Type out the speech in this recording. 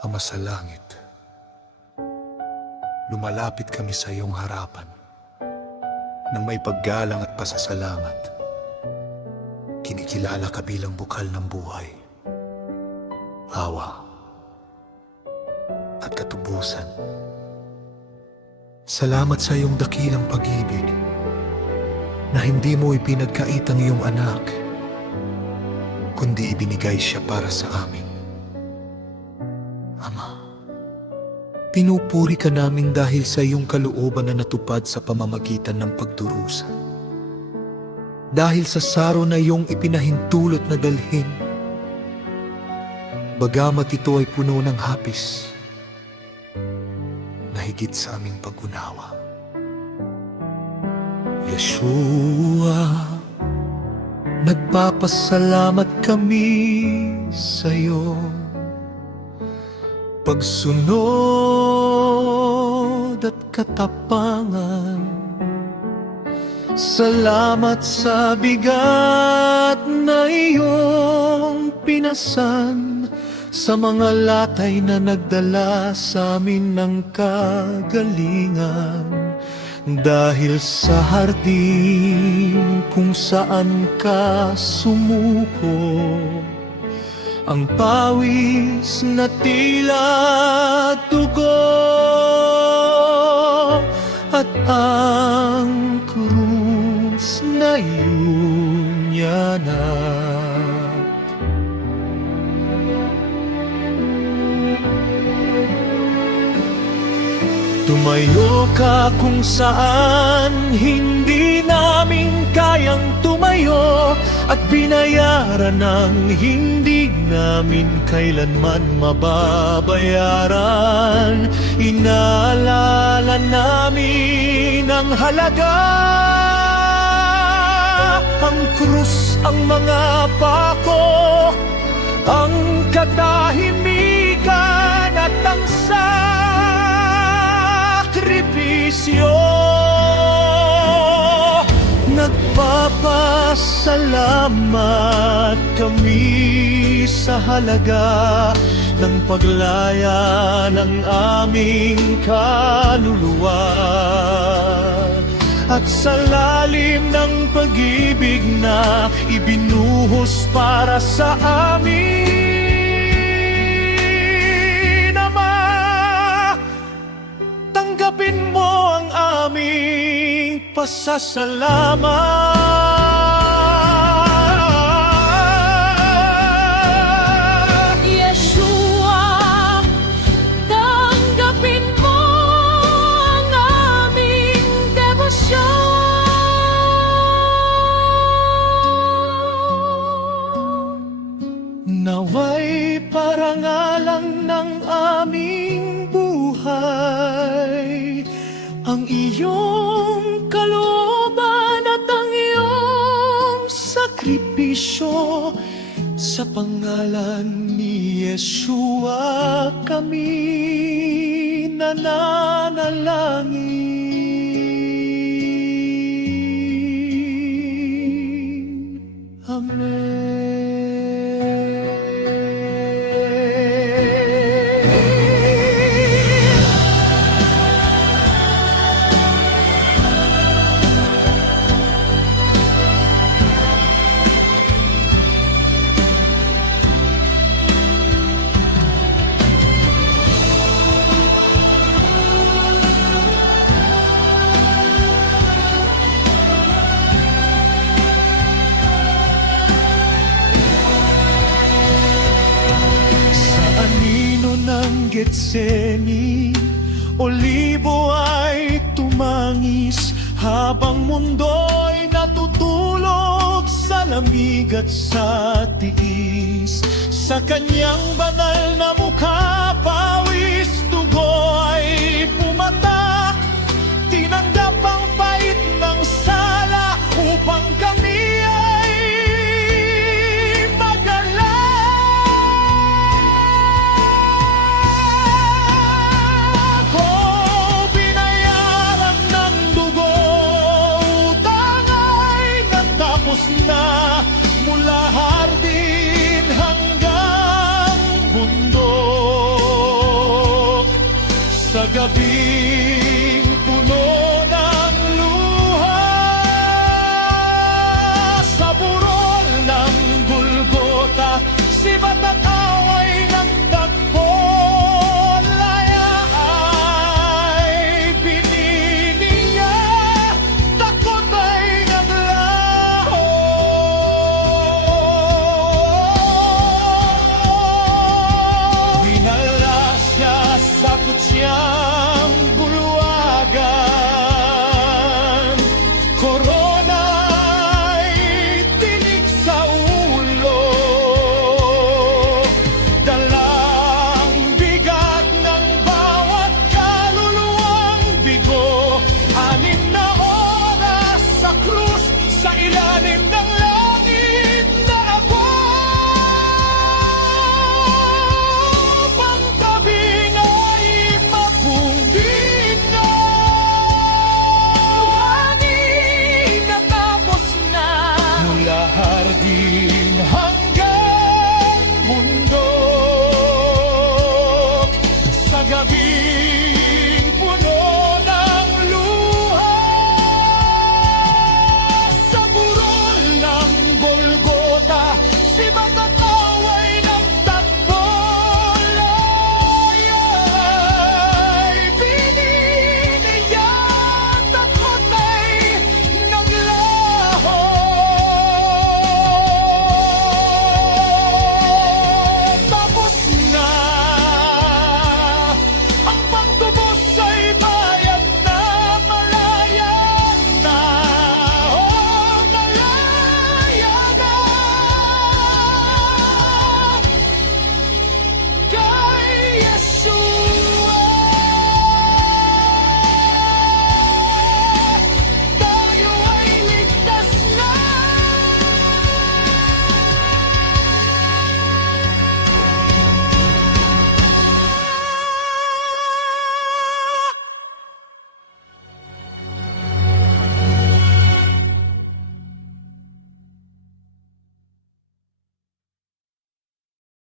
Ama sa langit, lumalapit kami sa iyong harapan nang may paggalang at pasasalamat. Kinikilala ka bilang bukal ng buhay, awa at katubusan. Salamat sa iyong dakilang pag-ibig na hindi mo ipinagkait ang iyong anak, kundi ibinigay siya para sa amin. Ama, pinupuri ka namin dahil sa iyong kalooban na natupad sa pamamagitan ng pagdurusa. Dahil sa saro na iyong ipinahintulot na dalhin, bagamat ito ay puno ng hapis, na higit sa aming pag-unawa. Yeshua, nagpapasalamat kami sa iyo. Pagsunod at katapangan, salamat sa bigat na iyong pinasan, sa mga latay na nagdala sa amin ng kagalingan. Dahil sa hardin kung saan ka sumuko, ang pawis na tila dugo at ang krus na iyong yanap. Tumayo ka kung saan hindi namin kayang tumayo, at binayaran ng hindi namin kailanman mababayaran. Inaalala namin ang halaga, ang krus, ang mga pako, ang katahimikan at ang sakripisyo. Nagpapasalamat kami sa halaga ng paglaya ng aming kaluluwa, at sa lalim ng pag-ibig na ibinuhos para sa amin. Ama, tanggapin mo ang aming pasasalamat. Yeshua, tanggapin mo ang aming debosyon. Naway parangalang ng aming buhay ang iyong kalooban at ang iyong sakripisyo. Sa pangalan ni Yeshua kami nananalangin. Amen. Getseni, olibo ay tumangis habang mundo'y natutulog sa lamig at sa tiis. Sa kanyang banal na mukha, pawis dugo ay pumatak. Tinanggap ang pait ng sala upang kami ay na mula hardin hanggang mundo. isip at akala